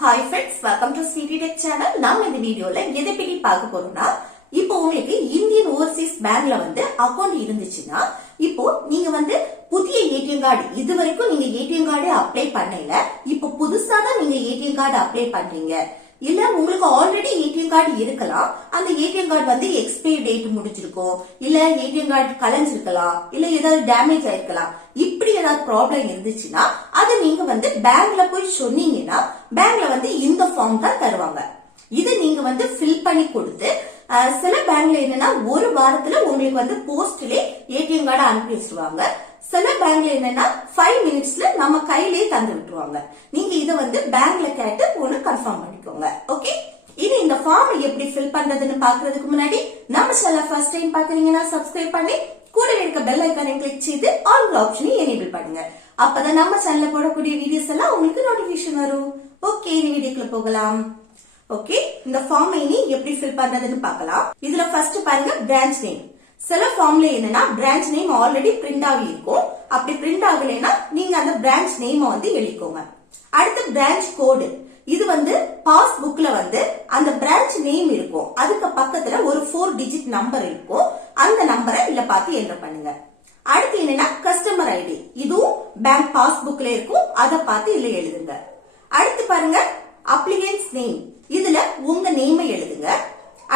Hi friends, welcome to Sweetie Tech channel. நாம இந்த வீடியோல எதை பத்தி பார்க்க போறோம்னா, இப்போ உங்களுக்கு இந்தியன் ஓவர்சீஸ் பேங்க்ல அக்கவுண்ட் இருந்துச்சுன்னா, இப்போ நீங்க புதிய ஏடிஎம் கார்டு இது வரைக்கும் நீங்க ஏடிஎம் கார்டு அப்ளை பண்ணல, இப்போ புதுசா தான் நீங்க ஏடிஎம் கார்டு அப்ளை பண்றீங்க. இல்ல உங்களுக்கு ஆல்ரெடி ஏடிஎம் கார்டு இருக்கலாம், அந்த ஏடிஎம் கார்டு எக்ஸ்பைரி டேட் முடிஞ்சிருக்கும், இல்ல ஏடிஎம் கார்டு கலைஞ்சிருக்கலாம், இல்ல ஏதாவது டேமேஜ் ஆயிருக்கலாம். இப்படி ஏதாவது ப்ராப்ளம் இருந்துச்சுன்னா அது நீங்க பேங்க்ல போய் சொன்னீங்கன்னா பேங்க்ல இந்த ஃபார்ம் தான் தருவாங்க. இது நீங்க ஃபில் பண்ணி கொடுத்து சில பேங்க்ல என்னன்னா ஒரு வாரத்துல உங்களுக்கு போஸ்ட்லயே ஏடிஎம் கார்டு அனுப்பி வச்சிருவாங்க. சில பேங்க்ல என்னன்னா 5 மினிட்ஸ்ல நம்ம கையிலேயே தந்து விட்டுருவாங்க. நீங்க இதை பேங்க்ல கேட்டு ஒன்னு கன்ஃபார்ம் பண்ணிக்கோங்க. ஓகே, இனி இந்த ஃபார்ம் எப்படி ஃபில் பண்றதுன்னு பாக்குறதுக்கு முன்னாடி நம்ம சேனல் ஃபர்ஸ்ட் டைம் பாக்குறீங்கன்னா சப்ஸ்கிரைப் பண்ணி கூட இருக்க பெல் ஐகானை கிளிக் செய்து ஆல் ஆப்ஷனை எனேபிள் பண்ணுங்க. அப்பதான் நம்ம சேனல்ல போடக்கூடிய வீடியோஸ் எல்லாம் உங்களுக்கு நோட்டிபிகேஷன் வரும். ஓகே, இந்த வீடியோக்குள்ள போகலாம். ஓகே, இந்த ஃபார்ம் இனி எப்படி ஃபில் பண்றதுன்னு பார்க்கலாம். இதுல ஃபர்ஸ்ட் பாருங்க பிரான்ச் நேம். சில ஃபார்ம்ல என்னன்னா பிரான்ச் நேம் ஆல்ரெடி பிரிண்ட் ஆகி இருக்கும். அப்படி பிரிண்ட் ஆகலைன்னா நீங்க அந்த பிரான்ச் நேம் எழுதிக்கோங்க. அடுத்து பிரான்ச் கோடு. இது பாஸ்புக்ல அந்த பிரான்ச் நேம் இருக்கும், அதுக்கு பக்கத்துல ஒரு 4 டிஜிட் நம்பர் இருக்கும். அந்த நம்பரை இல்ல பார்த்து என்டர் பண்ணுங்க. அடுத்து என்னன்னா கஸ்டமர் ஐடி. இதுவும் பேங்க் பாஸ்புக்ல இருக்கும், அதை பார்த்து இல்ல எழுதுங்க. அடுத்து பாருங்க அப்ளிகன்ஸ் நேம். இதுல உங்க நேமை எழுதுங்க.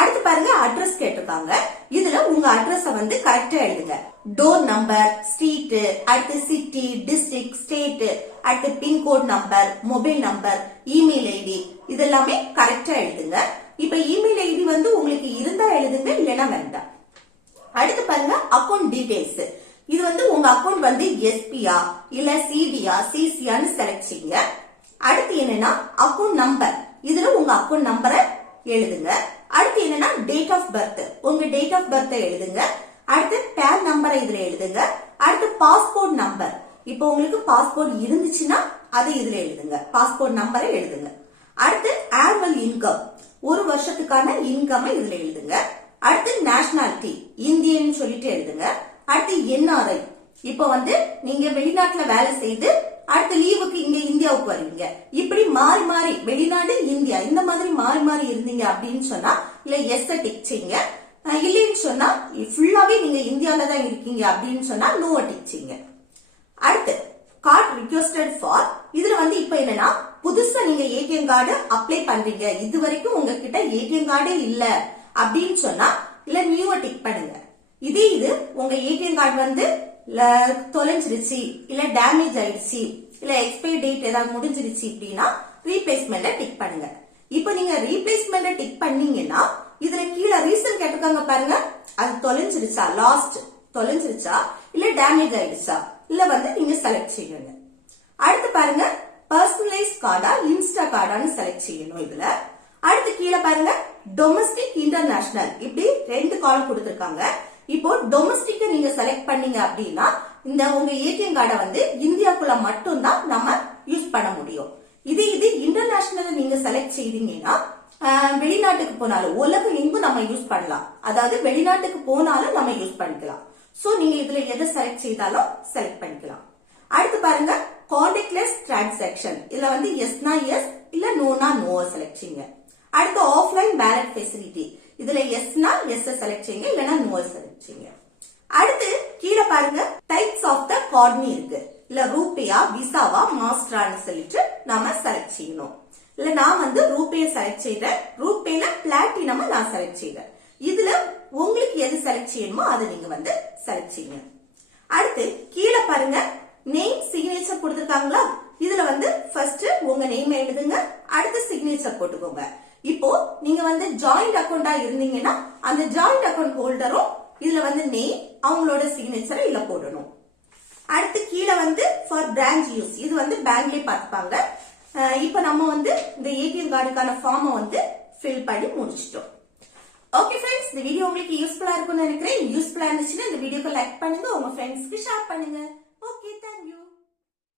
அடுத்து பாருங்க அட்ரஸ் கேட்டிருக்காங்க. இதுல உங்க அட்ரஸ் கரெக்டா எழுதுங்க. டோர் நம்பர், ஸ்ட்ரீட், அடுத்து சிட்டி, டிஸ்ட்ரிக்ட், ஸ்டேட், அடுத்து pincode number, mobile number, email ID இதெல்லாமே கரெக்டா எழுதுங்க. இப்ப இமெயில் ஐடி உங்களுக்கு இருந்தா எழுதுங்க, இல்லைன்னா வேண்டாம். அடுத்து பாருங்க அக்கௌண்ட் டீடைல்ஸ். இது உங்க அக்கௌண்ட் எஸ்பியா இல்ல சிடியா சிசியான்னு செலக்ட் செய்யுங்க. அடுத்து என்னன்னா அக்கௌண்ட் நம்பர். இதுல உங்க அக்கௌண்ட் நம்பரை எழுதுங்க. அடுத்து என்னன்னா டேட் ஆஃப் பர்த். உங்க டேட் ஆஃப் பர்த் எழுதுங்க. அடுத்து பேன் நம்பரை இதுல எழுதுங்க. அடுத்து பாஸ்போர்ட் நம்பர். இப்போ உங்களுக்கு பாஸ்போர்ட் இருந்துச்சுன்னா அதை இதுல எழுதுங்க, பாஸ்போர்ட் நம்பரை எழுதுங்க. அடுத்து ஆனுவல் இன்கம், ஒரு வருஷத்துக்கான இன்கம் இதுல எழுதுங்க. அடுத்து நேஷனாலிட்டி, இந்தியன் சொல்லிட்டு எழுதுங்க. அடுத்து என்ஆர்ஐ, இப்போ நீங்க வெளிநாட்டுல வேலை செய்து அடுத்த லீவுக்கு இங்க இந்தியாவுக்கு வருவீங்க. இப்படி மாறி மாறி வெளிநாடு இந்தியா இந்த மாதிரி மாறி மாறி இருந்தீங்க அப்படின்னு சொன்னா இல்ல எஸ் டிக் செய்யுங்க. இல்லைன்னு சொன்னா ஃபுல்லாவே நீங்க இந்தியால தான் இருக்கீங்க அப்படின்னு சொன்னா நோ டிக் செய்யுங்க. அடுத்து கார்டு ரிக்வெஸ்டட் ஃபார். இதுல இப்ப என்னன்னா புதுசா நீங்க ஏடிஎம் கார்டு அப்ளை பண்றீங்க, இது வரைக்கும் உங்ககிட்ட ஏடிஎம் கார்டு இல்ல அப்படின்னு சொன்னா இல்ல நியூவா டிக் பண்ணுங்க. இது உங்க ஏடிஎம் கார்டு தொலைஞ்சிருச்சு இல்ல டேமேஜ் ஆயிடுச்சு இல்ல எக்ஸ்பைரி டேட் ஏதாவது முடிஞ்சிருச்சு அப்படின்னா ரீப்ளேஸ்மெண்ட டிக் பண்ணுங்க. இப்ப நீங்க ரீப்ளேஸ்மெண்ட டிக் பண்ணீங்கன்னா இதுல கீழே ரீசன் கேட்டிருக்காங்க பாருங்க, அது தொலைஞ்சிருச்சா, லாஸ்ட் தொலைஞ்சிருச்சா இல்ல டேமேஜ் ஆயிடுச்சா இல்ல நீங்க செலக்ட் செய்யணும். அடுத்து பாருங்க பர்சனலைஸ் கார்டா இன்ஸ்டா கார்டான்னு செலக்ட் செய்யணும். இதுல அடுத்து கீழே பாருங்க டொமஸ்டிக் இன்டர்நேஷனல், இப்படி 2 காலம் கொடுத்திருக்காங்க. இப்போ டொமஸ்டிக்க நீங்க செலக்ட் பண்ணீங்க அப்படின்னா இந்த உங்க ஏடிஎம் கார்டை இந்தியாக்குள்ள மட்டும் தான் நம்ம யூஸ் பண்ண முடியும். இது இன்டர்நேஷனல் நீங்க செலக்ட் செய்தீங்கன்னா வெளிநாட்டுக்கு போனாலும் உலகம் எங்கும் நம்ம யூஸ் பண்ணலாம், அதாவது வெளிநாட்டுக்கு போனாலும் நம்ம யூஸ் பண்ணிக்கலாம். சோ நீங்க இதுல எதை செலக்ட் செய்தாலும் செலக்ட் பண்ணிக்கலாம். அடுத்து பாருங்க கான்டாக்ட்லெஸ் டிரான்சாக்சன். இதுல எஸ்னா எஸ் இல்ல நோனா நோ செலக்ட் செய்யுங்க. அடுத்து ஆஃப்லைன் வேலட் ஃபெசிலிட்டி. இதுல எஸ்னா எஸ் செலக்ட் செய்யுங்க, இல்லனா நோ செலக்ட் செய்யுங்க. அடுத்து கீழே பாருங்க டைப்ஸ் ஆஃப் த கார்டு இருக்கு. இல்ல ரூபியா, விசாவா, மாஸ்டரான்னு சொல்லிட்டு நாம செலக்ட் செய்யணும். இல்ல நான் ரூபியை செலக்ட் செய்யறேன், ரூபேல பிளாட்டினம் நான் செலக்ட் செய்யறேன். இதுல உங்களுக்கு எது செலக்ட் செய்யணுமோ அதை நீங்க செலக்ட் செய்யுங்க. அடுத்து கீழே பாருங்க நேம் சிக்னேச்சர் கொடுத்திருக்காங்களா, இதுல ஃபர்ஸ்ட் உங்க நேம் எழுதுங்க, அடுத்து சிக்னேச்சர் போட்டுக்கோங்க. இப்போ நீங்க ஜாயிண்ட் அக்கௌண்டா இருந்தீங்கன்னா அந்த ஜாயிண்ட் அக்கௌண்ட் ஹோல்டரும் இதுல நேம் அவங்களோட சிக்னேச்சரை இல்ல போடணும். அடுத்து கீழே ஃபார் பிரான்ச் யூஸ், இது பேங்க்லயே பார்த்துப்பாங்க. இப்ப நம்ம இந்த ஏடிஎம் கார்டுக்கான ஃபார்ம் ஃபில் பண்ணி முடிச்சிட்டோம். ஓகே ஃப்ரெண்ட்ஸ், இந்த வீடியோ உங்களுக்கு யூஸ்ஃபுல்லா இருக்கும்னு நினைக்கிறேன். யூஸ்ஃபுல்லா இருந்துச்சுன்னா இந்த வீடியோக்கு லைக் பண்ணுங்க, உங்க ஃப்ரெண்ட்ஸ்க்கு ஷேர் பண்ணுங்க. Okay, thank you.